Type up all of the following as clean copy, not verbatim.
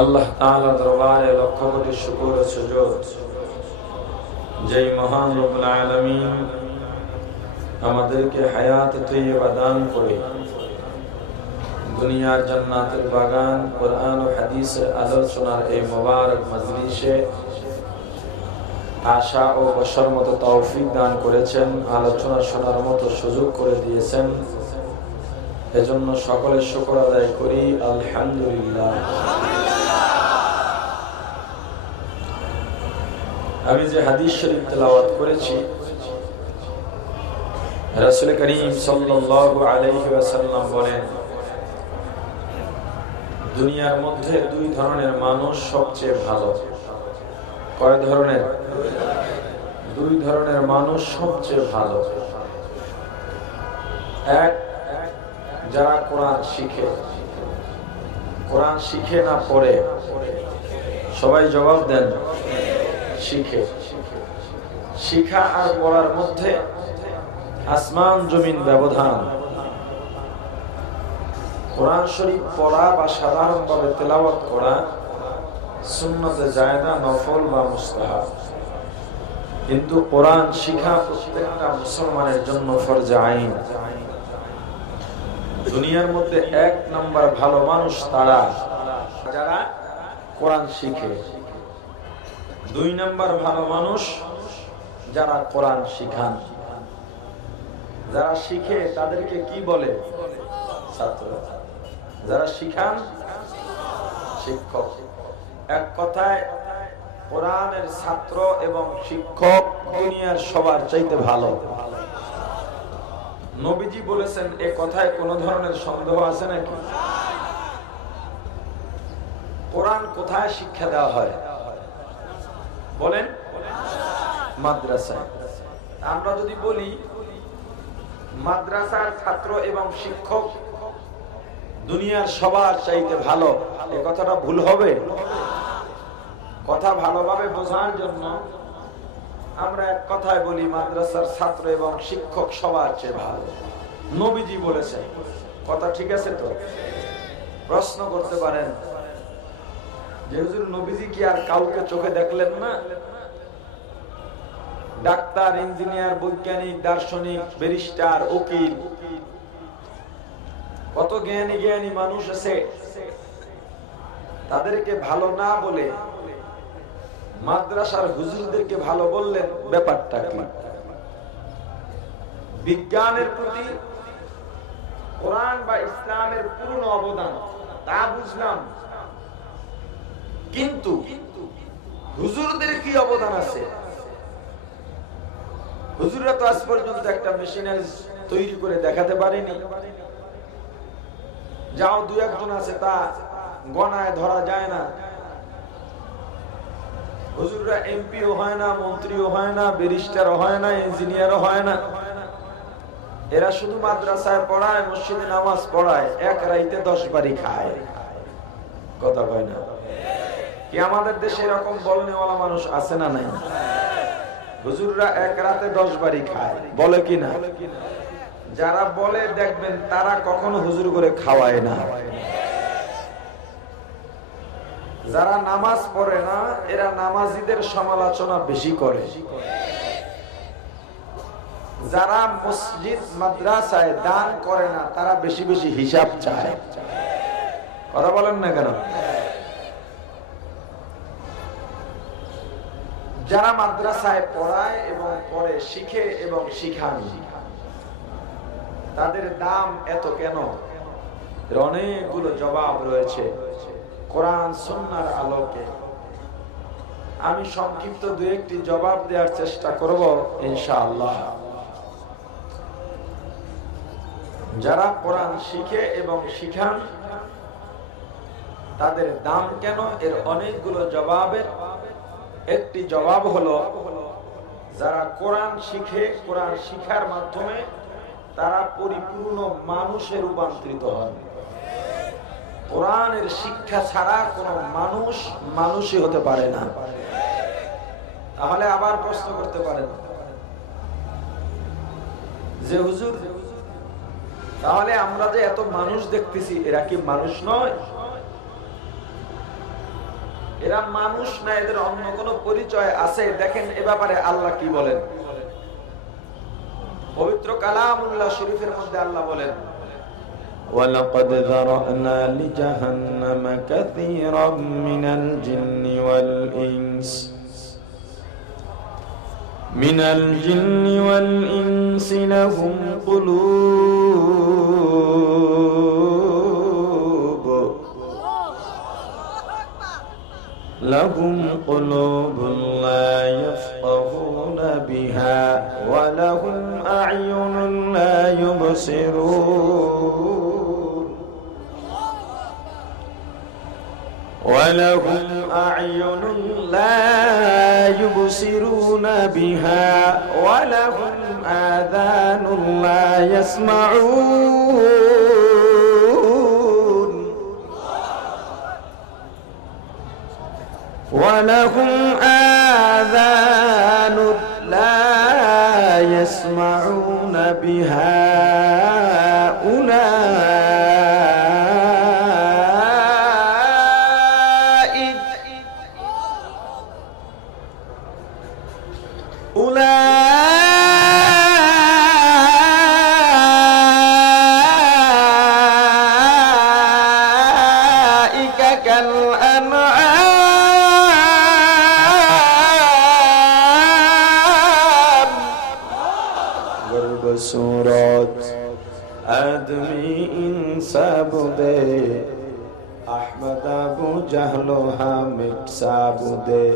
আল্লাহ তাআলা দরবারে লক্ষ কোটি শুকর ও সুজুদ যেই মহান রব্বুল আলামিন আমাদেরকে হায়াত তৈয়বা দান করে দুনিয়ার জান্নাতের বাগান কোরআন ও হাদিসের আলোচনার এই মোবারক মজলিসে আশা ও বসার মতো তৌফিক দান করেছেন, আলোচনা শোনার মতো সুযোগ করে দিয়েছেন। এজন্য সকলের শুকর আদায় করি, আলহামদুলিল্লাহ। আমি যে হাদিস শরীফ তেলাওয়াত করেছি, রাসূল করিম সাল্লাল্লাহু আলাইহি ওয়াসাল্লাম বলেন, দুনিয়ার মধ্যে দুই ধরনের মানুষ সবচেয়ে ভালো। কয় ধরনের? দুই ধরনের মানুষ সবচেয়ে ভালো। এক, যারা কোরআন শিখে। কোরআন শিখে না পড়ে। সবাই জবাব দেন। শিখে। শিখা আর পড়ার মধ্যে আসমান জমিন ব্যবধান। কোরআন শরীফ পড়া বা সাধারণভাবে তেলাওয়াত করা সুন্নতে জায়েদা, নফল বা মুস্তাহাব, কিন্তু কোরআন শিখা প্রত্যেকটা মুসলমানের জন্য ফরজে আইন। দুনিয়ার মধ্যে এক নাম্বার ভালো মানুষ তারা যারা কোরআন শিখে। দুই নাম্বার ভালো মানুষ যারা কোরআন শিখান। যারা শিখে তাদেরকে কি বলে? ছাত্র। যারা শিখান শিক্ষক। এক কথায় কোরআনের ছাত্র এবং শিক্ষক দুনিয়ার সবার চাইতে ভালো। নবীজি বলেছেন, এ কথায় কোন ধরনের সন্দেহ আছে নাকি? কোরআন কোথায় শিক্ষা দেওয়া হয় বলেন? মাদ্রাসায়। আমরা যদি বলি মাদ্রাসার ছাত্র এবং শিক্ষক দুনিয়ার সবার চাইতে ভালো, এ কথাটা ভুল হবে? কথা ভালোভাবে বোঝার জন্য আমরা এক কথায় বলি মাদ্রাসার ছাত্র এবং শিক্ষক সবার চেয়ে ভালো। নবীজি বলেছেন, কথা ঠিক আছে তো? প্রশ্ন করতে পারেন যে হুজুর, নবীজি কি আর কাউকে চোখে দেখলেন না? ডাক্তার, ইঞ্জিনিয়ার, বৈজ্ঞানিক, দার্শনিক, ব্যারিস্টার, উকিল, কত জ্ঞানী জ্ঞানী মানুষ আছে, তাদেরকে ভালো না বলে মাদ্রাসার হুজুরদেরকে ভালো বললেন, ব্যাপারটা কি? বিজ্ঞানের প্রতি কোরআন বা ইসলামের পূর্ণ অবদান, তা বুঝলাম, কিন্তু হুজুরদের কি অবদান আছে? হুজুররা তো আজ পর্যন্ত একটা মেশিনারি তৈরি করে দেখাতে পারেনি। যাও দু একজন আছে, তা গণায় ধরা যায় না। হুজুররা এমপিও হয় না, মন্ত্রীও হয় না, ব্যারিস্টারও হয় না, ইঞ্জিনিয়ারও হয় না। এরা শুধু মাদ্রাসায় পড়ায়, মসজিদে নামাজ পড়ায়, এক রাইতে 10 বাড়ি খায়। কথা কয় না? কি আমাদের দেশে এরকম বলনেওয়ালা মানুষ আছে না নাই? হুজুররা এক রাতে 10 বাড়ি খায়, বলে কি না? যারা বলে দেখবেন তারা কখনো হুজুর করে খাওয়ায় না। যারা নামাজ পড়ে না, এরা নামাজিদের সমালোচনা বেশি করে। যারা মসজিদ মাদ্রাসায় দান করে না, তারা বেশি বেশি হিসাব চায়। কথা বলেন না কেন? যারা মাদ্রাসায় পড়ায় এবং পড়ে, শিখে এবং শিখান, তাদের দাম এত কেন? এর অনেকগুলো জবাব রয়েছে কোরআন সুন্নাহর আলোকে। আমি সংক্ষিপ্ত দু একটি জবাব দেওয়ার চেষ্টা করব ইনশাআল্লাহ। যারা কোরআন শিখে এবং শিখান, তাদের দাম কেন? এর অনেকগুলো জবাবের একটি জবাব হলো, যারা কোরআন শিখে, কোরআন শিখার মাধ্যমে তারা পরিপূর্ণ মানুষে রূপান্তরিত হন। কোরআনের শিক্ষা ছাড়া কোন মানুষ মানুষই হতে পারে না। তাহলে আবার প্রশ্ন করতে পারেন যে হুজুর, তাহলে আমরা যে এত মানুষ দেখতেছি, এরা কি মানুষ নয়? এরা মানুষ না, এদের অন্য কোনো পরিচয় আছে? দেখেন এ ব্যাপারে আল্লাহ কি বলেন। পবিত্র কালামুল্লাহ শরীফের মধ্যে আল্লাহ বলেন, وَلَقَدْ ذَرَأْنَا لِجَهَنَّمَ كَثِيرًا مِنَ الْجِنِّ وَالْإِنسِ لهم قلوب لا يفقهون بها ولهم أعين لا يبصرون بها ولهم آذان لا يسمعون ولهم آذان لا يسمعون بها أولئك كالأنعام والبصورات آدمی انصاب دے احمد ابو جہل و حامد صاحب دے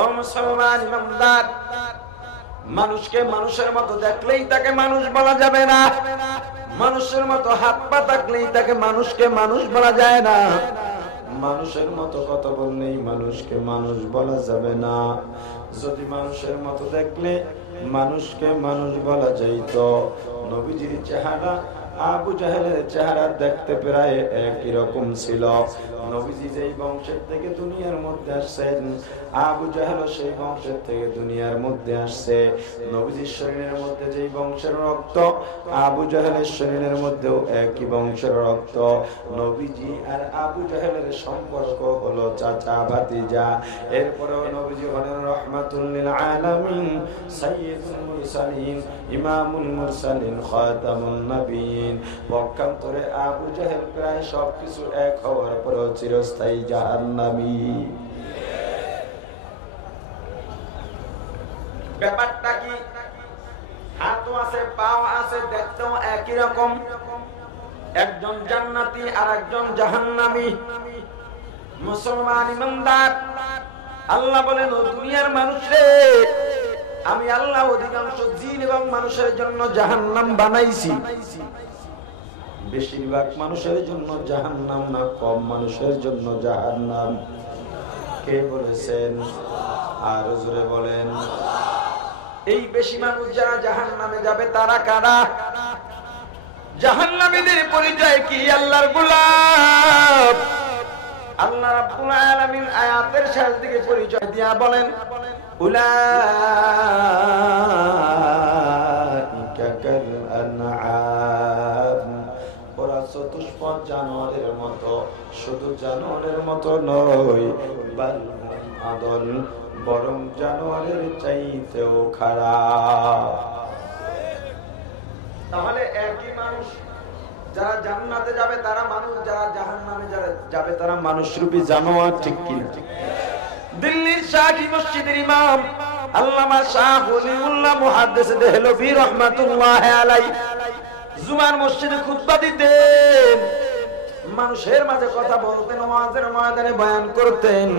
ও মুসলমান ইমানদার, মানুষকে মানুষের মতো দেখলেই তাকে মানুষ বলা যাবে না। মানুষের মতো হাত পা থাকলেই তাকে মানুষকে মানুষ বলা যায় না। মানুষের মতো কথা বললেই মানুষকে মানুষ বলা যাবে না। যদি মানুষের মতো দেখলে মানুষকে মানুষ বলা যাইত, নবীজির চেহারা আবু জাহেলের চেহারা দেখতে প্রায় একই রকম ছিল। নবীজি যেই বংশের থেকে দুনিয়ার মধ্যে আসছেন, আবু জাহেল সেই বংশের থেকে দুনিয়ার মধ্যে আসছে। নবীজির শরীরের মধ্যে যেই বংশের রক্ত, আবু জাহেলের শরীরের মধ্যেও একই বংশের রক্ত। নবীজি আর আবু জাহেলের সম্পর্ক হলো চাচা ভাতিজা। এরপরেও নবীজি হলেন রাহমাতুল লিল আলামিন, সাইয়্যিদুল মুরসালিন, ইমামুল মুরসালিন, খাতামুন নবিয়্যিন। পক্ষান্তরে আবু জাহেল প্রায় সবকিছু এক হওয়ার পরেও চিরস্থায়ী জাহান্নামী। ব্যাপারটা কি? হাতও আছে, পাও আছে, দেখতেও একই রকম। একজন জান্নাতি আর একজন জাহান্নামী। মুসলমান ইমানদার, আল্লাহ বলেন, ও দুনিয়ার মানুষরে, আমি আল্লাহ অধিকাংশ জিন এবং মানুষের জন্য জাহান্নাম বানাইছি। বেশিরভাগ মানুষের জন্য জাহান্নাম না, কম মানুষের জন্য জাহান্নাম। কে বলেছেন? আর জোরে বলেন। এই বেশি মানুষ যারা জাহান্নামে যাবে তারা কারা? জাহান্নামীদের পরিচয় কি? আল্লাহর গোলাপ। আল্লাহ রাব্বুল আলামিন আয়াতের শেষ দিকে পরিচয় দিয়া বলেন, উলাইকা কাল আনআম। ওরা চতুষ্পদ জানোয়ারের মতো। শুধু জানোয়ারের মতো নয়, বাল হুম আদল, বরং জানোয়ারের চাইতেও খারাপ। তাহলে একই মানুষ, যারা জান্নাতে যাবে তারা মানুষ, যারা জাহান্নামে যাবে তারা মানুষরূপী জানোয়ার। ঠিক কিনা? দিল্লির শাহী মসজিদের ইমাম আল্লামা শাহ ওলিউল্লাহ মুহাদ্দিস দেহলভী রাহমাতুল্লাহি আলাইহি জুমার মসজিদে খুতবা দিতেন, মানুষের মাঝে কথা বলতেন, ওয়াজের ময়দানে বয়ান করতেন।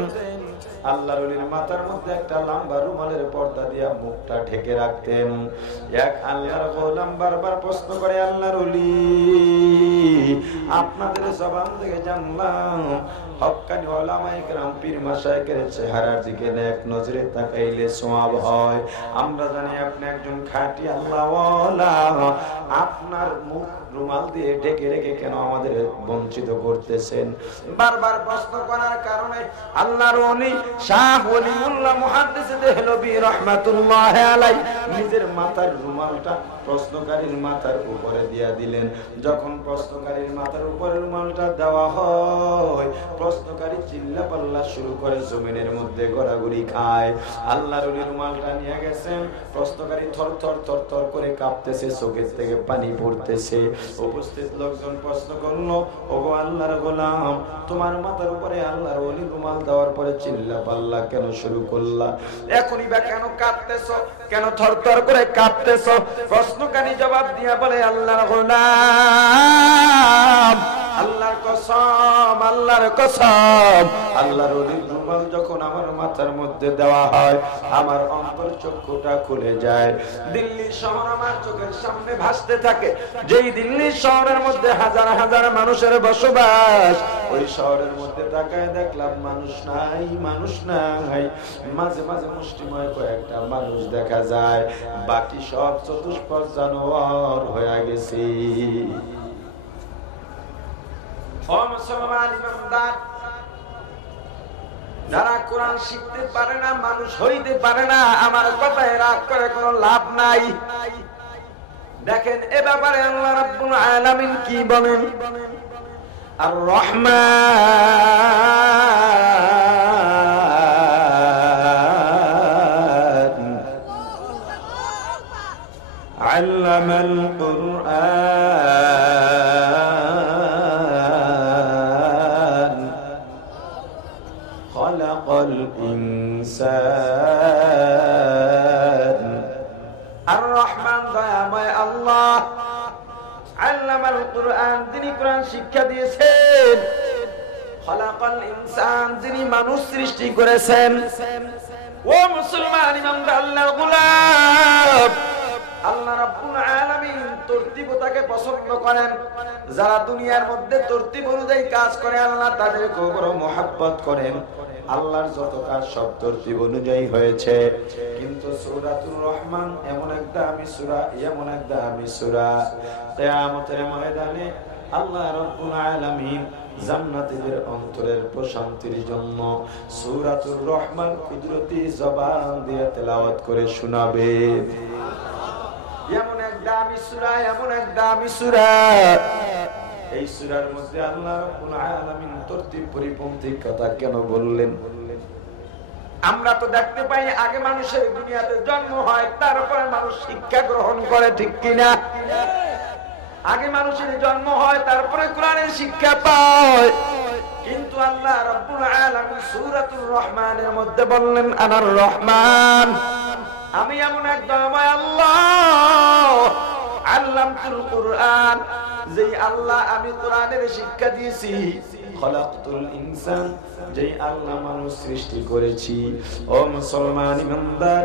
আল্লাহর ওলির মাথার মধ্যে একটা লম্বা রুমালের পর্দা দিয়া মুখটা ঢেকে রাখতেন। এক আল্লাহর গোলাম বারবার প্রশ্ন করে, আল্লাহর ওলি, আপনাদের জবান থেকে জানলাম হক্কানি উলামায়ে কেরাম পীর মাশায়েখের চেহারার দিকে এক নজরে তাকাইলে সওয়াব হয়। আমরা জানি আপনি একজন খাঁটি আল্লাহওয়ালা, আপনার মুখ রুমাল দিয়ে ঢেকে রেখে কেন আমাদের বঞ্চিত করতেছেন? বারবার প্রশ্ন করার কারণে আল্লাহর ওলি শাহ ওলিউল্লাহ মুহাদ্দিস দেহলভী রাহমাতুল্লাহি আলাইহি নিজের মাথার রুমালটা প্রশ্নকারীর মাথার উপরে দিয়া দিলেন। যখন প্রশ্নকারীর মাথার উপরে রুমালটা দেওয়া হয়, প্রশ্নকারী চিল্লা পাল্লা শুরু করে, জমিনের মধ্যে ঘোরাঘুরি খায়। আল্লাহর ওলি রুমালটা নিয়ে গেছেন, প্রশ্নকারী থর থর থর থর করে কাঁপতেছে, চোখের থেকে পানি পড়তেছে। উপস্থিত লোকজন প্রশ্ন করলো, ওগো আল্লাহর গোলাম, তোমার মাথার উপরে আল্লাহর ওলি রুমাল দেওয়ার পরে চিল্লা পাল্লা কেন শুরু করলা? এখনই বা কেন কাঁপতেছো, কেন থর থর করে কাঁপতেছো? প্রশ্নকারী জবাব দিয়া বলে, আল্লাহর গোলাম, আল্লাহর কসম, আল্লাহর কসম, আল্লাহর ওলির রুমাল যখন আমার মাথার মধ্যে দেওয়া হয়, আমার অন্তরচক্ষুটা খুলে যায়। দিল্লি শহর আমার চোখের সামনে ভাসতে থাকে। যেই দিল্লি শহরের মধ্যে হাজার হাজার মানুষের বসবাস, ওই শহরের মধ্যে তাকায় দেখলাম মানুষ নাই, মানুষ নাই। মাঝে মাঝে মুষ্টিময় কয়েকটা মানুষ দেখা যায়, বাকি সব চতুষ্পদ জানোয়ার হয়ে গেছে। ও মুসলমান ইমানদার, যারা কোরআন শিখতে পারে না, মানুষ হইতে পারে না, আমার কথায় রাগ করে কোনো লাভ নাই। দেখেন এ ব্যাপারে আল্লাহ রাব্বুল আলামিন কি বলেন? আর রহমান আল্লামাল কুরআন খালাকাল ইনসান। আর রহমান দয়াময় আল্লাহ, আল্লামাল কুরআন, যিনি কোরআন শিক্ষা দিয়েছেন, খালাকাল ইনসান, যিনি মানুষ সৃষ্টি করেছেন। ও মুসলমান ইমানদার আল্লাহর গোলাম, আল্লাহ রাব্বুল আলামিন তরতিবতাকে পছন্দ করেন। যারা দুনিয়ার মধ্যে তরতিব অনুযায়ী কাজ করে, আল্লাহ তাদেরকে বড় মহব্বত করেন। আল্লাহর যত কাজ সব তরতিব অনুযায়ী হয়েছে। কিন্তু সূরাতুর রহমান এমন এক দামি সূরা, এমন এক দামি সূরা, কিয়ামতের ময়দানে আল্লাহ রাব্বুল আলামিন জান্নাতীদের অন্তরের প্রশান্তির জন্য সূরাতুর রহমান কুদরতি জবান দিয়ে তেলাওয়াত করে শোনাবে। এমন এক দামি সূরা, এমন এক দামি সূরা। এই সূরার মধ্যে আল্লাহ রাব্বুল আলামিন তরতিব পরিপন্থী কথা কেন বললেন? আমরা তো দেখতে পাই আগে মানুষের দুনিয়াতে জন্ম হয়, তারপরে মানুষ শিক্ষা গ্রহণ করে, ঠিক কিনা? আগে মানুষের জন্ম হয়, তারপরে কোরআনের শিক্ষা পায়। কিন্তু আল্লাহ রাব্বুল আলামিন সূরাতুর রহমানের মধ্যে বললেন, আনার রহমান, আমি এমন এক দয়াময় আল্লাহ, আল্লামতুল কুরআন, যেই আল্লাহ আমি কোরআনের শিক্ষা দিয়েছি। খলাকতুল ইনসান, যেই আল্লাহ মানুষ সৃষ্টি করেছি। ও মুসলমান ইমানদার,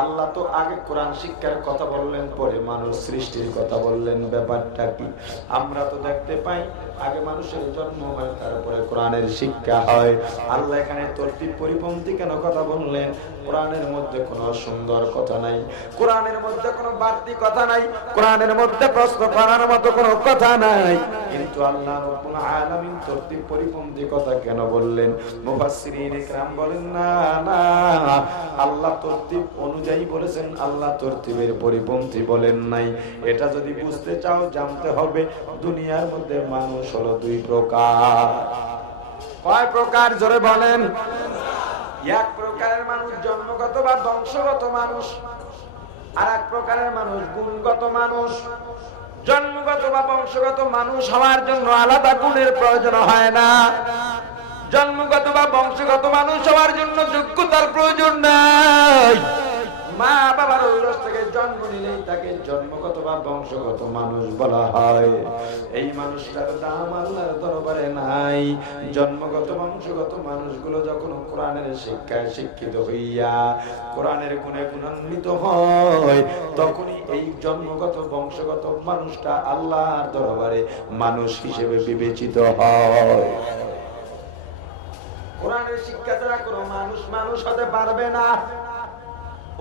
আল্লাহ তো আগে কোরআন শিক্ষার কথা বললেন, পরে মানুষ সৃষ্টির কথা বললেন। ব্যাপারটা কি? আমরা তো দেখতে পাই আগে মানুষের জন্ম হয়, তারপরে কোরআনের শিক্ষা হয়। আল্লাহ এখানে তরতিব পরিপন্থী কেন কথা বললেন? কোরআনের মধ্যে কোনো সুন্দর কথা নাই, কোরআনের মধ্যে কোনো বাড়তি কথা নাই, কোরআনের মধ্যে প্রশ্ন করার মতো কোনো কথা নাই। কিন্তু আল্লাহ রাব্বুল আলামিন তরতিব পরিপন্থী কথা কেন বললেন? মুফাসসিরিন ইকরাম বলেন, না না, আল্লাহ তরতিব অনুযায়ী বলেছেন, আল্লাহ তরতিবের পরিপন্থী বলেন নাই। এটা যদি বুঝতে চাও, জানতে হবে দুনিয়ার মধ্যে মানুষ হলো দুই প্রকার। কয় প্রকার? জোরে বলেন। এক প্রকারের মানুষ জন্মগত বা বংশগত মানুষ, আর এক প্রকারের মানুষ গুণগত মানুষ। জন্মগত বা বংশগত মানুষ হওয়ার জন্য আলাদা গুণের প্রয়োজন হয় না। জন্মগত বা বংশগত মানুষ হওয়ার জন্য যোগ্যতার প্রয়োজন নাই। মা বাবার ঔরস থেকে জন্ম নিলেই তাকে জন্মগত বা বংশগত মানুষ বলা হয়। এই মানুষটার দাম আল্লাহর দরবারে নাই। জন্মগত বংশগত মানুষগুলো যখন কোরআনের শিক্ষায় শিক্ষিত হইয়া কোরআনের গুণে গুণান্বিত হয়, তখনই এই জন্মগত বংশগত মানুষটা আল্লাহর দরবারে মানুষ হিসেবে বিবেচিত হয়। কোরআনের শিক্ষা ছাড়া কোনো মানুষ মানুষ হতে পারবে না।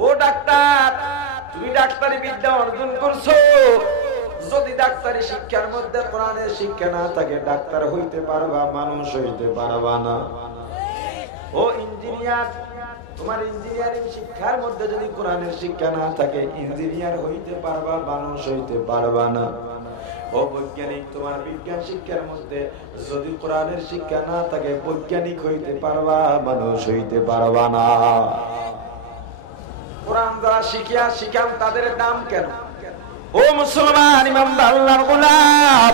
ও ডাক্তার, তুমি ডাক্তারি বিদ্যা অর্জন করছো, যদি ডাক্তারি শিক্ষার মধ্যে কোরআনের শিক্ষা না থাকে, ডাক্তার হইতে পারবা, মানুষ হইতে পারবা না। ও ইঞ্জিনিয়ার, তোমার ইঞ্জিনিয়ারিং শিক্ষার মধ্যে যদি কোরআনের শিক্ষা না থাকে, ইঞ্জিনিয়ার হইতে পারবা, মানুষ হইতে পারবা না। ও বৈজ্ঞানিক, তোমার বিজ্ঞান শিক্ষার মধ্যে যদি কোরআনের শিক্ষা না থাকে, বৈজ্ঞানিক হইতে পারবা, মানুষ হইতে পারবা না। কোরআন যারা শিখান তাদের দাম কেন? ও মুসলমান ইমানদার আল্লাহর গোলাম,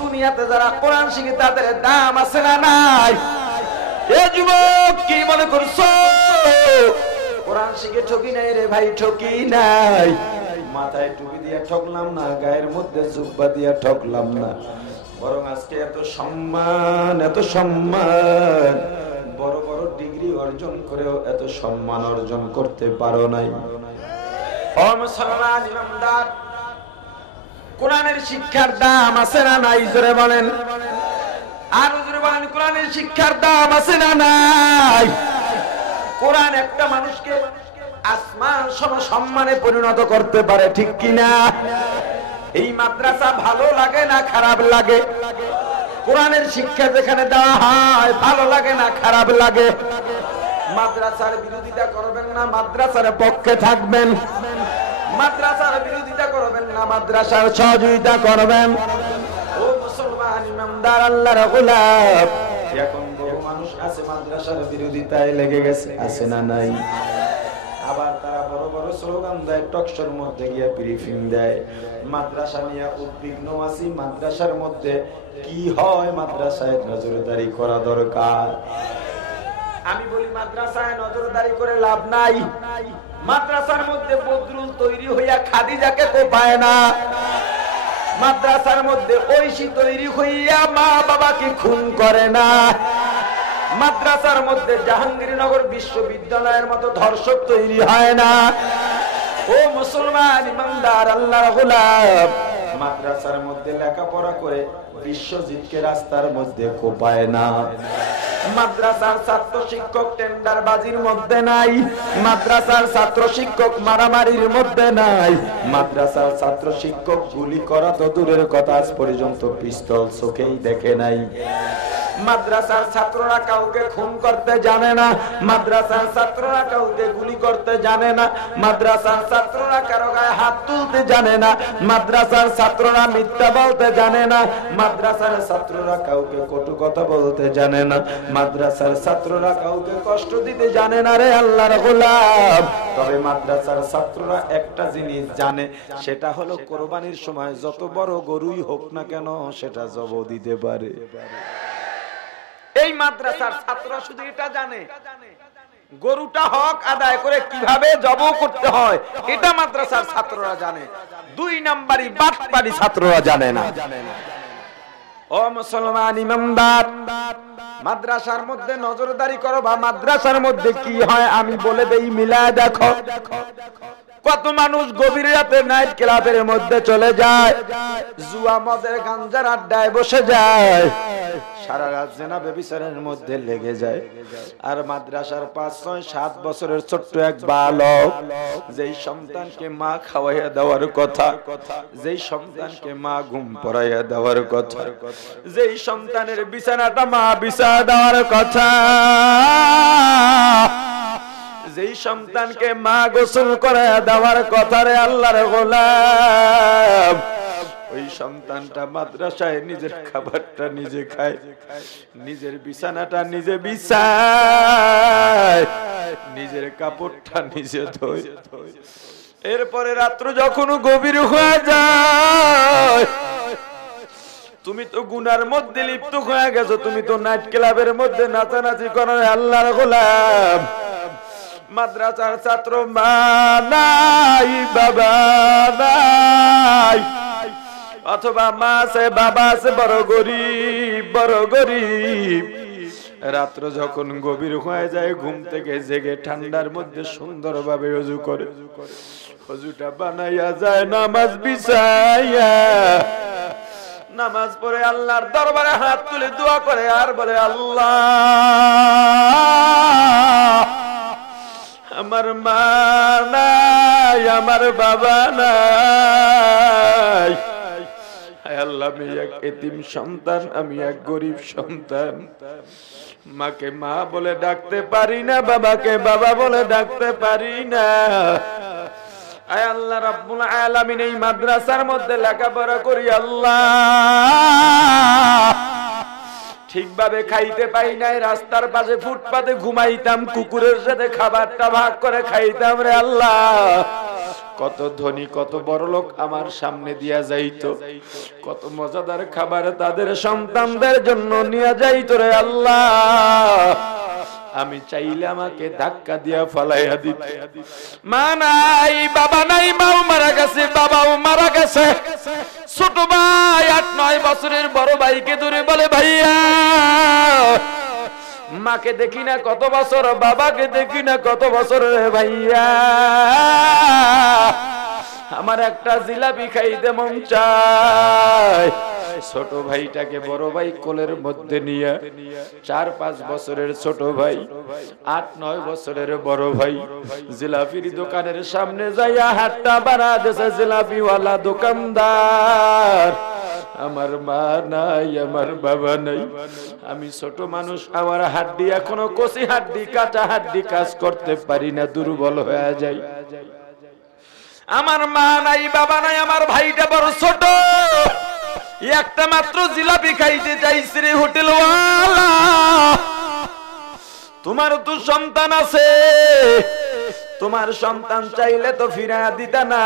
দুনিয়াতে যারা কোরআন শিখে তাদের দাম আছে না নাই? এ যুবক, কি মনে করছো কোরআন শিখে ঠকি নাই? রে ভাই, ঠকি নাই। মাথায় টুপি দিয়ে ঠকলাম না, গায়ের মধ্যে জুব্বা দিয়ে ঠকলাম না, বরং আজকে এত সম্মান, এত সম্মান, বড় বড় ডিগ্রি অর্জন করেও এত সম্মান অর্জন করতে পারো নাই। ও মুসলমান ইমানদার, কোরআনের শিক্ষার দাম আছে না নাই? জোরে বলেন, আর জোরে বলেন, কোরআনের শিক্ষার দাম আছে না নাই? কোরআন একটা মানুষকে আসমান সম সম্মানে পরিণত করতে পারে, ঠিক কিনা? এই মাদ্রাসা ভালো লাগে না খারাপ লাগে? কোরআনের শিক্ষা যেখানে দেওয়া হয়, ভালো লাগে না খারাপ লাগে? মাদ্রাসার বিরোধিতা করবেন না, মাদ্রাসার পক্ষে থাকবেন। মাদ্রাসার বিরোধিতা করবেন না, মাদ্রাসার সহযোগিতা করবেন। ও মুসলমান ইমানদার আল্লাহর গোলাম, এখন বহু মানুষ আছে মাদ্রাসার বিরোধিতায় লেগে গেছে, আছে না নাই? আবার তারা বড় বড় স্লোগান দেয়, টকশোর মধ্যে গিয়ে ব্রিফিং দেয়, মাদ্রাসা নিয়ে উদ্বিগ্ন আছি, মাদ্রাসার মধ্যে কি হয়, মাদ্রাসায় নজরদারি করা দরকার। আমি বলি, মাদ্রাসায় নজরদারি করে লাভ নাই। মাদ্রাসার মধ্যে বদরুল তৈরি হইয়া খাদিজাকে কোপায় না, মাদ্রাসার মধ্যে ঐশী তৈরি হইয়া মা বাবাকে খুন করে না, মাদ্রাসার মধ্যে জাহাঙ্গীরনগর বিশ্ববিদ্যালয়ের মতো ধর্ষক তৈরি হয় না। ও মুসলমান ইমানদার আল্লাহর গোলাম, মাদ্রাসার মধ্যে লেখাপড়া করে বিশ্বজিৎকে রাস্তার মধ্যে কোপায় না। মাদ্রাসার ছাত্র শিক্ষক টেন্ডারবাজির মধ্যে নাই, মাদ্রাসার ছাত্র শিক্ষক মারামারির মধ্যে নাই, মাদ্রাসার ছাত্র শিক্ষক গুলি করা তো দূরের কথা, আজ পর্যন্ত পিস্তল চোখেই দেখে নাই। মাদ্রাসার ছাত্ররা কাউকে খুন করতে জানে না, মাদ্রাসার ছাত্ররা কাউকে গুলি করতে জানে না, মাদ্রাসার ছাত্ররা কারো গায়ে হাত তুলতে জানে না, মাদ্রাসার ছাত্ররা মিথ্যা বলতে জানে না, মাদ্রাসার ছাত্ররা কাউকে কটু কথা বলতে জানে না, মাদ্রাসার ছাত্ররা কাউকে কষ্ট দিতে জানে না। রে আল্লাহর গোলাম, তবে মাদ্রাসার ছাত্ররা একটা জিনিস জানে, সেটা হলো কোরবানির সময় যত বড় গরুই হোক না কেন, সেটা জব দিতে পারে। এই মাদ্রাসার ছাত্ররা শুধু এটা জানে, গরুটা হক আদায় করে কিভাবে জব করতে হয়, এটা মাদ্রাসার ছাত্ররা জানে। 2 নাম্বারি বাটপারি ছাত্ররা জানে না। ও মুসলমান ইমানদার, মাদ্রাসার মধ্যে নজরদারি করো বা মাদ্রাসার মধ্যে কি হয় আমি বলে দেই, মিলায় দেখো। কত মানুষ গভীর রাতে নাইট ক্লাবের মধ্যে চলে যায়, জুয়া মদের গাঞ্জার আড্ডায় বসে যায়, সারা রাত জেনা ব্যভিচারের মধ্যে লেগে যায়। আর মাদ্রাসার 5, 6, 7 বছরের ছোট্ট এক বালক, যেই সন্তানকে মা খাওয়াইয়া দেওয়ার কথা, যেই সন্তানকে মা ঘুম পড়াইয়া দেওয়ার কথা, যেই সন্তানের বিছানাটা মা বিছায়া দেওয়ার কথা, যেই সন্তানকে মা গোসল করে দেওয়ার কথা, রে আল্লাহর গোলাম, ওই সন্তানটা মাদ্রাসায় নিজের খাবারটা নিজে খায়, নিজের বিছানাটা নিজে বিছায়, নিজের কাপড়টা নিজে ধোয়। এরপরে রাত্র যখন গভীর হয়ে যায়, তুমি তো গুনার মধ্যে লিপ্ত হয়ে গেছো, তুমি তো নাইট ক্লাবের মধ্যে নাচানাচি করো। আল্লাহর গোলাম, মাদ্রাসার ছাত্র মা নাই, বাবা নাই, অথবা মা আছে বাবা আছে, বড় গরিব, বড় গরিব। রাত্র যখন গভীর হয়ে যায়, ঘুম থেকে জেগে ঠান্ডার মধ্যে সুন্দরভাবে ওযু করে, ওযুটা বানাইয়া যায়, নামাজ বিছাইয়া নামাজ পড়ে আল্লাহর দরবারে হাত তুলে দোয়া করে আর বলে, আল্লাহ আমার মা নাই, আমার বাবা নাই, আল্লাহ আমি এক এতিম সন্তান, আমি এক গরিব সন্তান, মাকে মা বলে ডাকতে পারি না, বাবাকে বাবা বলে ডাকতে পারি না। আয় আল্লাহ রাব্বুল আলামিন, এই মাদ্রাসার মধ্যে লেখাপড়া করি আল্লাহ, ঠিকভাবে খাইতে পাই নাই, রাস্তার পাশে ফুটপাতে ঘুমাইতাম, কুকুরের সাথে খাবারটা ভাগ করে খাইতাম রে আল্লাহ। কত ধনী কত বড় লোক আমার সামনে দিয়া যাইতো, কত মজাদার খাবার তাদের সন্তানদের জন্য নিয়ে যাইতো রে আল্লাহ। আমি চাইলে আমাকে ধাক্কা দিয়া ফালাইয়া দিত। মা নাই, বাবা নাই, মাও মারা গেছে, বাবাও মারা গেছে। ছোট ভাই 8-9 বছরের বড় ভাইকে ধরে বলে ভাইয়া, মাকে দেখি না কত বছর, বাবাকে দেখি না কত বছর রে ভাইয়া, আমার একটা জিলাপি খাইতে মন চায়। ছোট ভাইটাকে বড় ভাই কোলের মধ্যে নিয়ে, 4-5 বছরের ছোট ভাই, 8-9 বছরের বড় ভাই জিলাপির দোকানের সামনে যাইয়া হাতটা বাড়া দেশে জিলাপিওয়ালা দোকানদার। আমার মা নাই, আমার বাবা নাই, আমি ছোট মানুষ, আমার হাড্ডি এখনো কচি হাড্ডি, কাঁচা হাড্ডি, কাজ করতে পারি না, দুর্বল হয়ে যাই। আমার মা নাই, বাবা নাই, আমার ভাইটা বড় ছোট, একটা মাত্র জিলাপি খাইতে চাইছে রে হোটেলওয়ালা। তোমার তো সন্তান আছে, তোমার সন্তান চাইলে তো ফিরা দিতা না।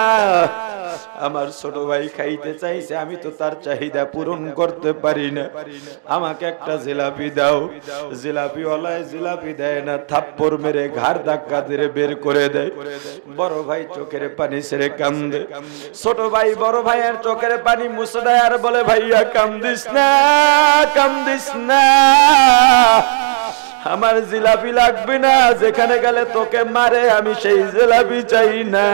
আমার ছোট ভাই খাইতে চাইছে, আমি তো তার চাহিদা পূরণ করতে পারি না, আমাকে একটা জিলাপি দাও। জিলাপিওয়ালায় জিলাপি দেয় না, থাপ্পড় মেরে ঘাড় ধাক্কা দিয়ে বের করে দেয়। বড় ভাই চোখের পানি ছেড়ে কান্দে, ছোট ভাই বড় ভাইয়ের চোখের পানি মুছে দেয় আর বলে ভাইয়া কান্দিস না, কান্দিস না, আমার জিলাপি লাগবে না, যেখানে গেলে তোকে মারে আমি সেই জিলাপি চাই না।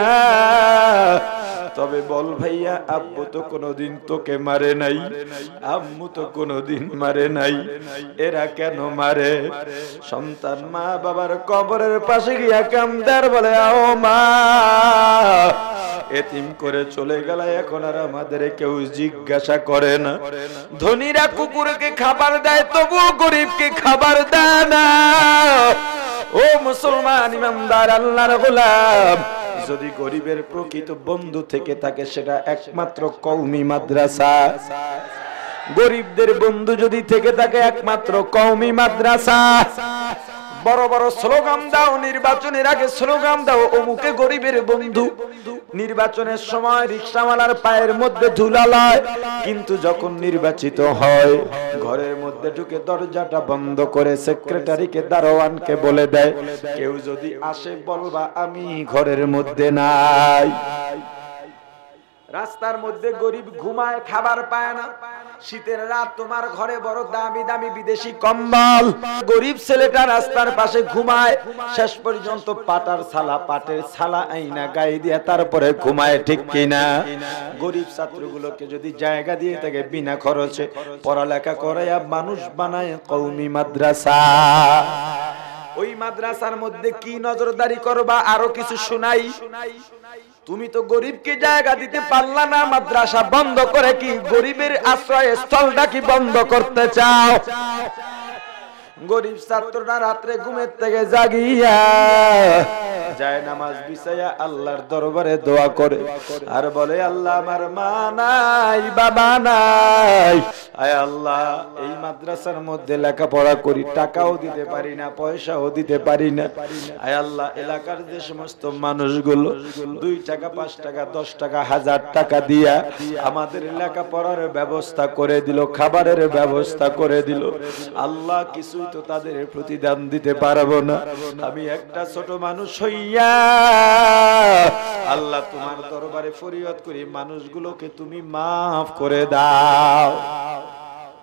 তবে বল ভাইয়া, আব্বু তো কোনোদিন তোকে মারে নাই, আম্মু তো কোনোদিন মারে নাই, এরা কেন মারে? সন্তান মা বাবার কবরের পাশে গিয়া কান্দার বলে, আও মা, এতিম করে চলে গেল, এখন আর আমাদের কেউ জিজ্ঞাসা করে না। ধনীরা কুকুরকে খাবার দেয়, তবুও গরিবকে খাবার দেয় না। ও মুসলমান ইমানদার আল্লাহর গোলাম, যদি গরিবের প্রকৃত বন্ধু থেকে থাকে সেটা একমাত্র কওমি মাদ্রাসা। গরিবদের বন্ধু যদি থেকে থাকে একমাত্র কওমি মাদ্রাসা। বড় বড় স্লোগান দাও, নির্বাচনের আগে স্লোগান দাও অমুকে গরিবের বন্ধু, নির্বাচনের সময় রিকশাওয়ালার পায়ের মধ্যে ধুলা লয়, কিন্তু যখন নির্বাচিত হয় ঘরের মধ্যে ঢুকে দরজাটা বন্ধ করে সেক্রেটারিকে দারোয়ানকে বলে দেয়, কেউ যদি আসে বলবা আমি ঘরের মধ্যে নাই। রাস্তার মধ্যে গরিব ঘুমায়, খাবার পায় না। শীতের রাত তোমার ঘরে বড় দামি দামি বিদেশি কম্বল, গরিব ছেলেটা রাস্তার পাশে ঘুমায়, শেষ পর্যন্ত পাটের ছালা আইনা গায়ে দিয়ে তারপরে ঘুমায়, ঠিক কিনা? গরিব ছাত্রগুলোকে যদি জায়গা দিয়ে থাকে বিনা খরচে পড়ালেখা করাইয়া মানুষ বানায় কওমি মাদ্রাসা। ওই মাদ্রাসার মধ্যে কি নজরদারি করবা আরো কিছু শুনাই। তুমি তো গরিবকে জায়গা দিতে পারলা না, মাদ্রাসা বন্ধ করে কি গরিবের আশ্রয় স্থলটা কি বন্ধ করতে চাও? গরিব ছাত্ররা রাত্রে ঘুমের থেকে জাগিয়া যায় নামাজ বিছাইয়া আল্লাহর দরবারে দোয়া করে আর বলে, আল্লাহ আমার মা নাই, বাবা নাই, আয় আল্লাহ এই মাদ্রাসার মধ্যে লেখাপড়া করি, টাকাও দিতে পারি না, পয়সাও দিতে পারি না, আয় আল্লাহ এলাকার যে সমস্ত মানুষগুলো 2 টাকা 5 টাকা 10 টাকা 1000 টাকা দিয়া আমাদের লেখাপড়ার ব্যবস্থা করে দিল, খাবারের ব্যবস্থা করে দিল, আল্লাহ কিছু তো তাদের প্রতিদান দিতে পারবো না। আমি একটা ছোট মানুষ হইয়া আল্লাহ তোমার দরবারে ফরিয়াদ করি, মানুষগুলোকে তুমি মাফ করে দাও।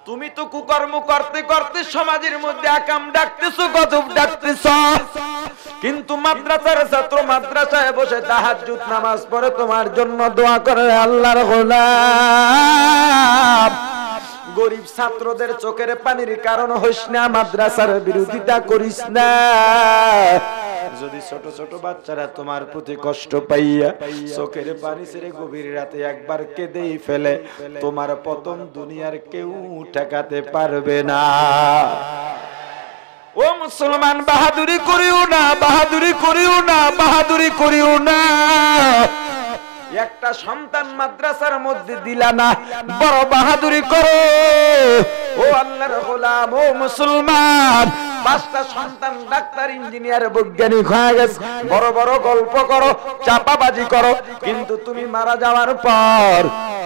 তুমি তো কুকর্ম করতে করতে সমাজের মধ্যে আকাম ডাকতেছো, গজব ডাকতেছো, কিন্তু মাদ্রাসার ছাত্র মাদ্রাসায় বসে তাহাজ্জুদ নামাজ পড়ে তোমার জন্য দোয়া করে আল্লাহর গোলাম। গরিব ছাত্রদের চোখের পানির কারণ হইস না, মাদ্রাসার বিরোধিতা করিস না। যদি ছোট ছোট বাচ্চারা তোমার প্রতি কষ্ট পাইয়া চোখের পানি ছেড়ে গভীর রাতে একবার কেঁদেই ফেলে, তোমার পতন দুনিয়ার কেউ ঠেকাতে পারবে না। মুসলমান, বাহাদুরি করিও না, বাহাদুরি করিও না, বাহাদুরি করিও না। একটা সন্তান মাদ্রাসার মধ্যে দিলা না, বড় বাহাদুরি করো। ও আল্লাহর গোলাম, ও মুসলমান, 5টা সন্তান ডাক্তার, ইঞ্জিনিয়ার, বৈজ্ঞানিক হয়ে গেছে, বড় বড় গল্প করো, চাপাবাজি করো, কিন্তু তুমি মারা যাওয়ার পর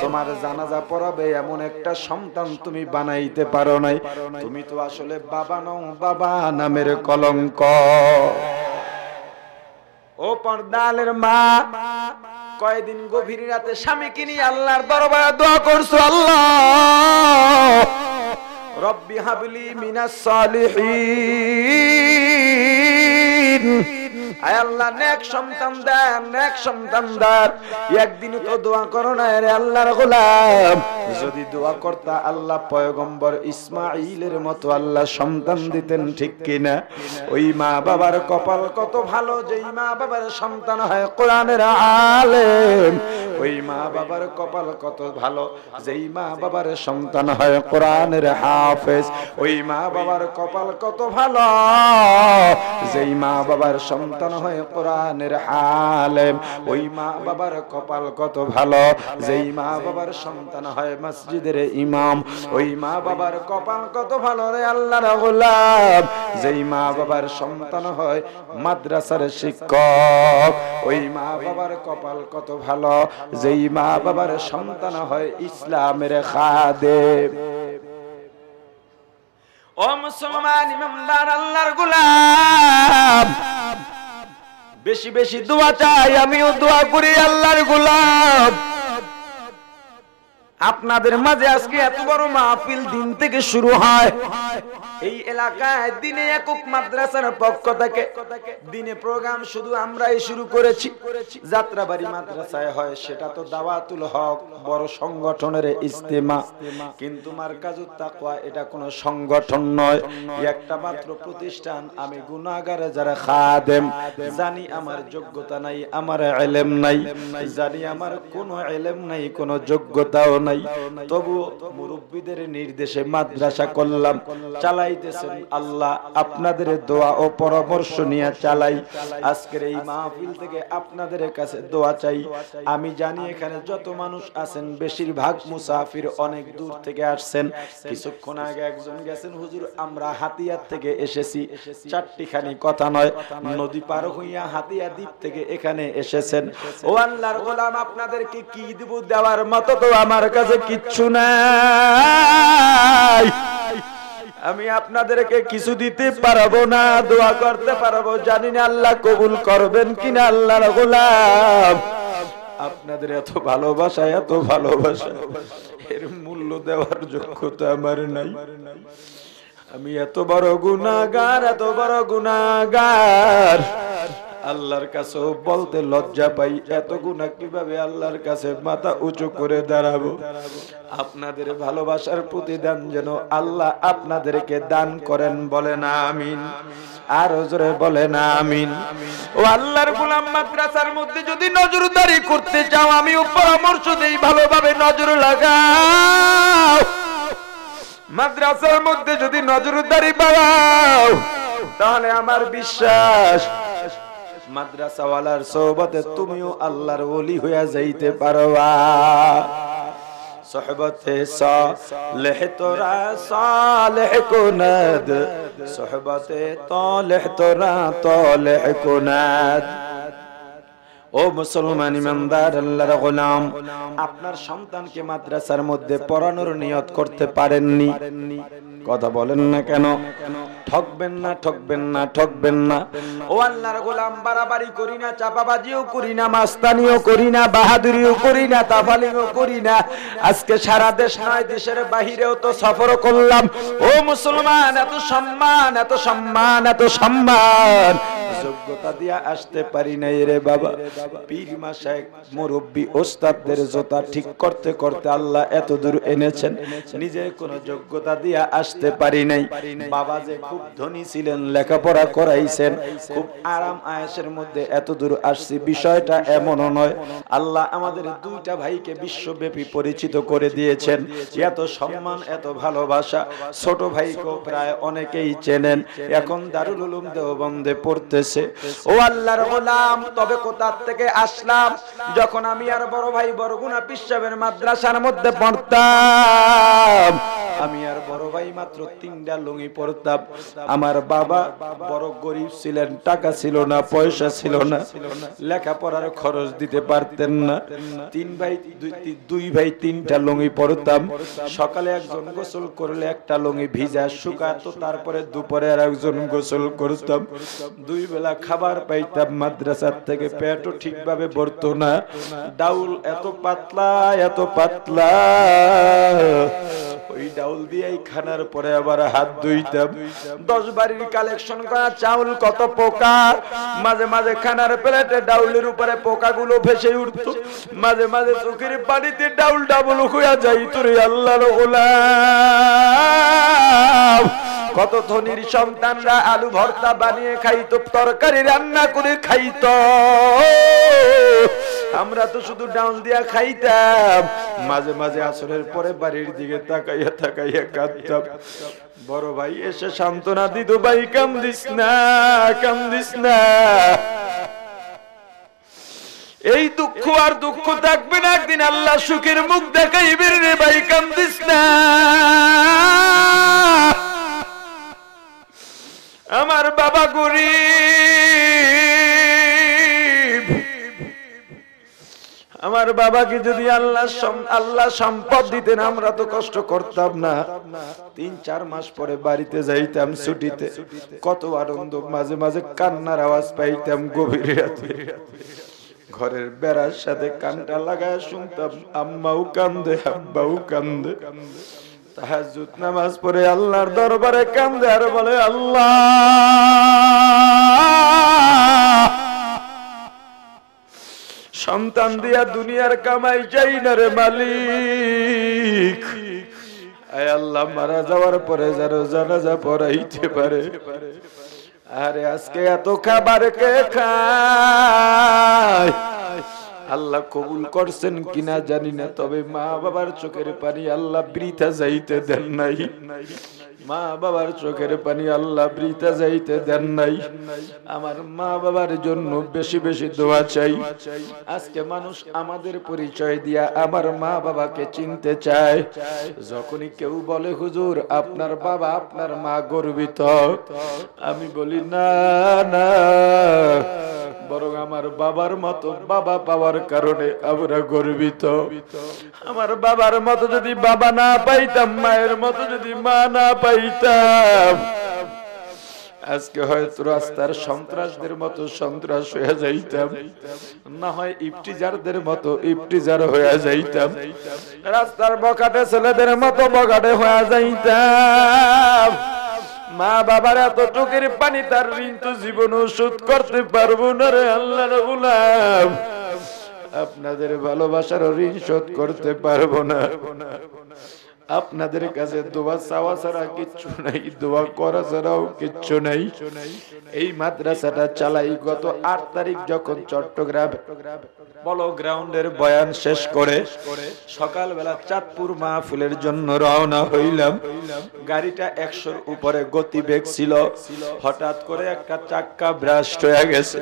তোমার জানাজা পড়াবে এমন একটা সন্তান তুমি বানাইতে পারো নাই। তুমি তো আসলে বাবা নও, বাবা নামের কলঙ্ক। ও পর্দালের মা, কয়দিন গভীর রাতে স্বামীকে নিয়ে আল্লাহর দরবারে দোয়া করছো, আল্লাহ রব্বি হাবলি মিনাস সালিহিন, আয় আল্লাহ নেক সন্তান দেন, নেক সন্তান দেন। একদিন তো দোয়া করো না রে আল্লাহর গোলাম। যদি দোয়া করতা আল্লাহ পয়গম্বর ইসমাঈলের মতো আল্লাহ সন্তান দিতেন, ঠিক কিনা? ওই মা বাবার কপাল কত ভালো, যেই মা বাবার সন্তান হয় কোরআনের আলেম। ওই মা বাবার কপাল কত ভালো, যেই মা বাবার সন্তান হয় কোরআনের হাফেজ। ওই মা বাবার কপাল কত ভালো, যেই মা বাবার সন্তান হয় কোরআনের আলেম। ওই মা বাবার কপাল কত ভালো, যেই মা বাবার সন্তান হয় মসজিদের ইমাম। ওই মা বাবার কপাল কত ভালো রে আল্লাহর গোলাম, যেই মা বাবার সন্তান হয় মাদ্রাসার শিক্ষক। ওই মা বাবার কপাল কত ভালো, যেই মা বাবার সন্তান হয় ইসলামের খাদেম। ও মুসলমান ইমানদার আল্লাহর গোলাম, বেশি বেশি দোয়া চাই, আমিও দোয়া করি আল্লাহর গোলাম। আপনাদের মাঝে আজকে এত বড় মাহফিল দিন থেকে শুরু হয়। এই এলাকায় দিনে একক মাদ্রাসার পক্ষ থেকে দিনে প্রোগ্রাম শুধু আমরাই শুরু করেছি। যাত্রাবাড়ি মাদ্রাসায় হয়, সেটা তো দাওয়াতুল হক, বড় সংগঠনের ইজতেমা। কিন্তু মারকাজুত তাকওয়া এটা কোনো সংগঠন নয়, একটা মাত্র প্রতিষ্ঠান। আমি গুনাহগারে যারা খাদেম, জানি আমার যোগ্যতা নাই, আমার ইলম নাই, জানি আমার কোনো ইলম নাই, কোনো যোগ্যতাও নাই, তবু মুরব্বিদের নির্দেশে মাদ্রাসা করলাম, চালাইতেছেন আল্লাহ। আপনাদের দোয়া ও পরামর্শ নিয়ে চালাই। আজকের এই মাহফিল থেকে আপনাদের কাছে দোয়া চাই। আমি জানি এখানে যত মানুষ আছেন বেশিরভাগ মুসাফির, অনেক দূর থেকে আসছেন। কিছুক্ষণ আগে একজন গেছেন, হুজুর আমরা হাতিয়ার থেকে এসেছি, 4টিখানি কথা নয়, নদী পার হইয়া হাতিয়া দ্বীপ থেকে এখানে এসেছেন। ও আল্লাহর গোলাম, আপনাদেরকে কি দিব, দেওয়ার মতো তো আমার কাছে কিচ্ছু নাই। আমি আপনাদেরকে কিছু দিতে পারবো না, দোয়া করতে পারবো, জানি না আল্লাহ কবুল করবেন কিনা। আল্লাহর গোলাম, আপনাদের এত ভালোবাসা, এত ভালোবাসা, এর মূল্য দেওয়ার যোগ্যতা আমার নাই। আমি এত বড় গুনাহগার, এত বড় গুনাহগার, আল্লাহর কাছে বলতে লজ্জা পাই। এত গুনাহ কিভাবে আল্লাহর কাছে মাথা উঁচু করে দাঁড়াবো? আপনাদের ভালোবাসার প্রতিদান যেন আল্লাহ আপনাদেরকে দান করেন, বলেন আমিন। আর জোরে বলেন আমিন। ও আল্লাহর গোলাম, মাদ্রাসার মধ্যে যদি নজরদারি করতে চাও, আমিও পরামর্শ দেই, ভালোভাবে নজর লাগাও। মাদ্রাসার মধ্যে যদি নজরদারি বাড়াও, তাহলে আমার বিশ্বাস মাদ্রাসাওয়ালার সোহবতে তুমিও আল্লাহর ওলি হইয়া যাইতে পারবা। সোহবতে সালেহ তোরা সালেহ কুনাদ, সোহবতে তালেহ তোরা তালেহ কুনাদ। ও মুসলমান ইমানদার আল্লাহর গোলাম, আপনার সন্তানকে মাদ্রাসার মধ্যে পড়ানোর নিয়ত করতে পারেননি, কথা বলেন না কেন? ঠকবেন না, ঠকবেন না, ঠকবেন না। ও আল্লাহর গোলাম, বাড়াবাড়ি করি না, চাপাবাজিও করি না, মাস্তানিও করি না, বাহাদুরিও করি না, তাফালিংও করি না। আজকে সারা দেশ নয়, দেশের বাহিরেও তো সফর করলাম। ও মুসলমান, এত সম্মান, এত সম্মান, এত সম্মান যোগ্যতা দিয়া আসতে পারি নাই রে বাবা। পীর মাশায়েখ মুরব্বি ওস্তাদদের জোতা ঠিক করতে করতে আল্লাহ এত দূর এনেছেন, নিজে কোনো যোগ্যতা দিয়া আসতে পারি নাই। বাবা যে খুব ধনী ছিলেন, লেখাপড়া করাইছেন, খুব আরাম আয়েশের মধ্যে এত দূর আসছি, বিষয়টা এমনও নয়। আল্লাহ আমাদের দুইটা ভাইকে বিশ্বব্যাপী পরিচিত করে দিয়েছেন, এত সম্মান, এত ভালোবাসা। ছোট ভাইকেও প্রায় অনেকেই চেনেন, এখন দারুল উলুম দেওবন্দে পড়তেছে। ও আল্লাহর গোলাম, তবে কোথা থেকে আসলাম? যখন আমি আর বড় ভাই বরগুনা পীর সাহেবের মাদ্রাসার মধ্যে পড়তাম, আমি আর বড় ভাই মাত্র 3টা লুঙ্গি পরতাম। আমার বাবা বড় গরিব ছিলেন, টাকা ছিল না, পয়সা ছিল না, লেখাপড়ার খরচ দিতে পারতেন না। দুই ভাই 3টা লুঙ্গি পরতাম। সকালে একজন গোসল করলে একটা লুঙ্গি ভিজা শুকাতো, তারপরে দুপুরে আর একজন গোসল করতাম। 2 বেলা খাবার পাইতাম মাদ্রাসার থেকে, পেটও ঠিকভাবে ভরতো না। ডাউল এত পাতলা, এত পাতলা, ওই ডাউল দিয়েই খানার পরে আবার হাত ধুইতাম। 10 বাড়ির কালেকশন করা চাউল, কত পোকা। মাঝে মাঝে খানার প্লেটে ডাউলের উপরে পোকাগুলো ভেসে উঠতো, মাঝে মাঝে চোখের পানিতে ডাউল ডাবল হইয়া যাইতো রে আল্লাহর গোলাম। কত ধনীর সন্তানরা আলু ভর্তা বানিয়ে খাইতো, তরকারি রান্না করে খাইতো, আমরা তো শুধু ডাউল দিয়া খাইতাম। মাঝে মাঝে আসরের পরে বাড়ির দিকে তাকাইয়া তাকাইয়া কাঁদতাম। বড় ভাই এসে সান্ত্বনা দিত, ভাই কান্দিস না, কান্দিস না, এই দুঃখ আর দুঃখ থাকবে না, একদিন আল্লাহ সুখের মুখ দেখাইবে রে ভাই, কান্দিস না। আমার বাবা গরিব, আমার বাবাকে যদি আল্লাহ সম্পদ দিতেন, আমরা তো কষ্ট করতাম না। 3-4 মাস পরে বাড়িতে যাইতাম ছুটিতে, কত আনন্দ। মাঝে মাঝে কান্নার আওয়াজ পাইতাম গভীর রাতে, ঘরের বেড়ার সাথে কানটা লাগায় শুনতাম, আম্মাও কান্দে, আব্বাও কান্দে। তাহাজ্জুদ নামাজ পড়ে আল্লাহর দরবারে কান্দে আর বলে, আল্লাহ সন্তান দিয়া দুনিয়ার কামাই চাই না রে মালিক, আয় আল্লাহ মারা যাওয়ার পরে যারা জানাজা পড়াইতে পারে। আরে আজকে এত খাবার কে খায়? আল্লাহ কবুল করছেন কিনা জানি না, তবে মা বাবার চোখের পানি আল্লাহ বৃথা যাইতে দেন নাই। মা বাবার চোখের পানি আল্লাহ বৃথা যাইতে দেন নাই। আমার মা বাবার জন্য বেশি বেশি দোয়া চাই। আজকে মানুষ আমাদের পরিচয় দিয়া আমার মা বাবাকে চিনতে চায়। যখনই কেউ বলে হুজুর আপনার বাবা আপনার মা গর্বিত, আমি বলি না না, বরং আমার বাবার মতো বাবা পাওয়ার কারণে আমরা গর্বিত। আমার বাবার মতো যদি বাবা না পাইতাম, মায়ের মতো যদি মা না পাইতাম, আজকে হয়তো রাস্তার সন্ত্রাসদের মতো সন্ত্রাস হয়ে যাইতাম, না হয় ইফতিজারদের মতো ইফতিজার হয়ে যাইতাম, রাস্তার বকাটে ছেলেদের মতো বকাটে হয়ে যাইতাম। মা বাবার এত চোখের পানি, তার ঋণ তো জীবনও শোধ করতে পারবো না রে আল্লাহর গোলাম। আপনাদের ভালোবাসার ঋণ শোধ করতে পারবো না। আপনাদের কাছে দোয়া চাওয়া ছাড়া কিচ্ছু নাই, দোয়া করা ছাড়াও কিচ্ছু নাই। এই মাদ্রাসাটা চালাই গত 8 তারিখ যখন চট্টগ্রাম পলো গ্রাউন্ডের বয়ান শেষ করে সকালবেলা চাঁদপুর মাহফিলের জন্য রওনা হইলাম। গাড়িটা 100-র উপরে গতিবেগ ছিল। হঠাৎ করে একটা চাক্কা ব্রাস্ট হয়ে গেছে,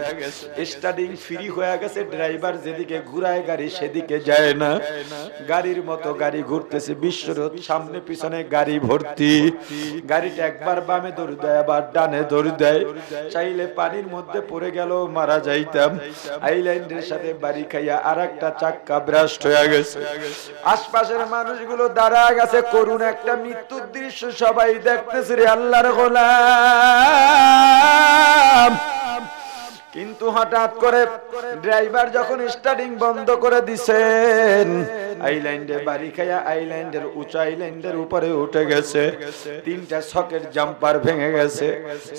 স্টার্টিং ফ্রি হয়ে গেছে, ড্রাইভার যেদিকে ঘুরায় গাড়ি সেদিকে যায় না। গাড়ির মতো গাড়ি ঘুরতেছে বিশ্বরোধ, সামনে পিছনে গাড়ি ভর্তি। গাড়িটা একবার বামে দৌড় দেয়, আবার ডানে দৌড় দেয়। চাইলে পানির মধ্যে পড়ে গেল মারা যাইতাম। আইল্যান্ডের সাথে বাড়ি খাইয়া আর একটা চাক্কা ব্রাস্ট হয়ে গেছে। আশপাশের মানুষগুলো দাঁড়ায় গেছে, করুণ একটা মৃত্যুর দৃশ্য সবাই দেখতেছে রে আল্লাহর গোলাম। কিন্তু হঠাৎ হঠাৎ করে ড্রাইভার যখন স্টার্টিং বন্ধ করে দিছেন, আইল্যান্ডে বাড়ি খাইয়া আইল্যান্ডের উঁচা আইল্যান্ডের উপরে উঠে গেছে। 3টা সকের জাম্পার ভেঙে গেছে।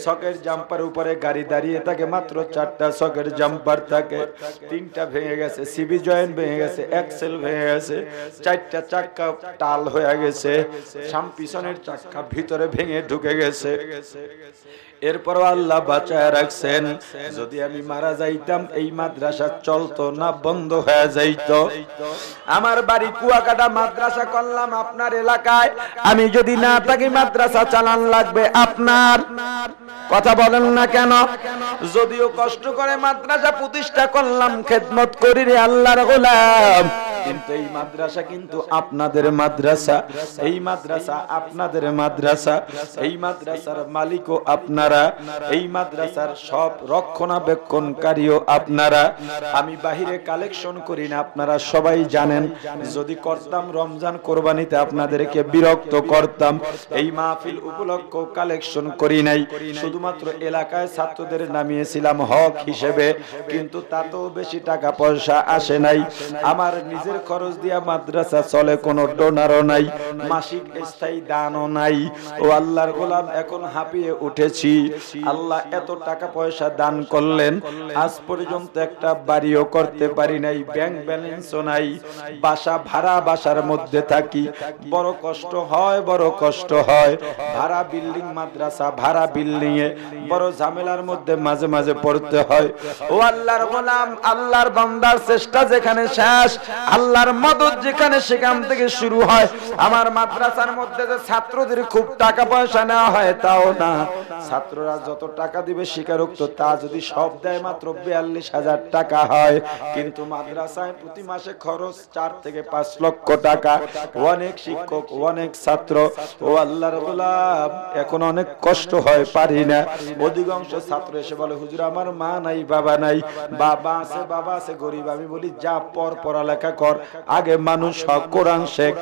সকের জাম্পার উপরে গাড়ি দাঁড়িয়ে থাকে, মাত্র 4টা সকের জাম্পার থাকে। 3টা ভেঙে গেছে, সিবি জয়েন্ট ভেঙে গেছে, এক্সেল ভেঙে গেছে, 4টা চাক্কা টাল হয়ে গেছে, পিছনের চাক্কা ভিতরে ভেঙে ঢুকে গেছে। এরপর আল্লাহ বাঁচায় রাখছেন। যদি আমি মারা যাইতাম এই মাদ্রাসা চলতো না, বন্ধ হয়ে যাইতো। আমার বাড়ি কুয়াকাটা, মাদ্রাসা করলাম আপনার এলাকায়। আমি যদি না থাকি মাদ্রাসা চালান লাগবে আপনার। কথা বলেন না কেন? যদিও কষ্ট করে মাদ্রাসা প্রতিষ্ঠা করলাম, খেদমত করি রে আল্লাহর গোলাম, কিন্তু এই মাদ্রাসা কিন্তু আপনাদের মাদ্রাসা। এই মাদ্রাসা আপনাদের মাদ্রাসা। এই মাদ্রাসার মালিকও আপনারা। এই মাদ্রাসার সব রক্ষণাবেক্ষণকারীও আপনারা। আমি বাহিরে কালেকশন করি না, আপনারা সবাই জানেন। যদি করতাম রমজান কোরবানিতে আপনাদেরকে বিরক্ত করতাম। এই মাহফিল উপলক্ষ কালেকশন করি নাই, শুধুমাত্র এলাকায় ছাত্রদের নামিয়েছিলাম হক হিসেবে, কিন্তু তাতেও বেশি টাকা পয়সা আসে নাই। আমার নিজের খরচ দিয়া মাদ্রাসা চলে, কোনো ডোনারও নাই, মাসিক স্থায়ী দানও নাই। ও আল্লাহর গোলাম, এখন হাঁপিয়ে উঠেছি। আল্লাহ এত টাকা পয়সা দান করলেন, আজ পর্যন্ত একটা বাড়িও করতে পারি নাই, ব্যাংক ব্যালেন্সও নাই, বাসা ভাড়া, বাসার মধ্যে থাকি। বড় কষ্ট হয়, বড় কষ্ট হয়। ভাড়া বিল্ডিং, মাদ্রাসা ভাড়া বিল্ডিং এ বড় ঝামেলার মধ্যে মাঝে মাঝে পড়তে হয়। ও আল্লাহর গোলাম, আল্লাহর বান্দার চেষ্টা যেখানে শেষ, আল্লাহর মদদ যেখানে, সেখান থেকে শুরু হয়। আমার মাদ্রাসার মধ্যে যে ছাত্রদের খুব টাকা পয়সা নেওয়া হয় তাও না। ছাত্ররা যত টাকা দিবে স্বীকারোক্ত, তা যদি সব দেয় মাত্র 42,000 টাকা হয়। কিন্তু মাদ্রাসায় প্রতি মাসে খরচ 4 থেকে 5 লক্ষ টাকা। অনেক শিক্ষক, অনেক ছাত্র। ও আল্লাহর গোলাম, এখন অনেক কষ্ট হয়, পারি না। অধিকাংশ ছাত্র এসে বলে, হুজুর আমার মা নাই, বাবা নাই। বাবা আছে, বাবা আছে, গরিব। আমি বলি, যা পড়ালেখা কর, আগে মানুষ হক, কোরআন শেখ।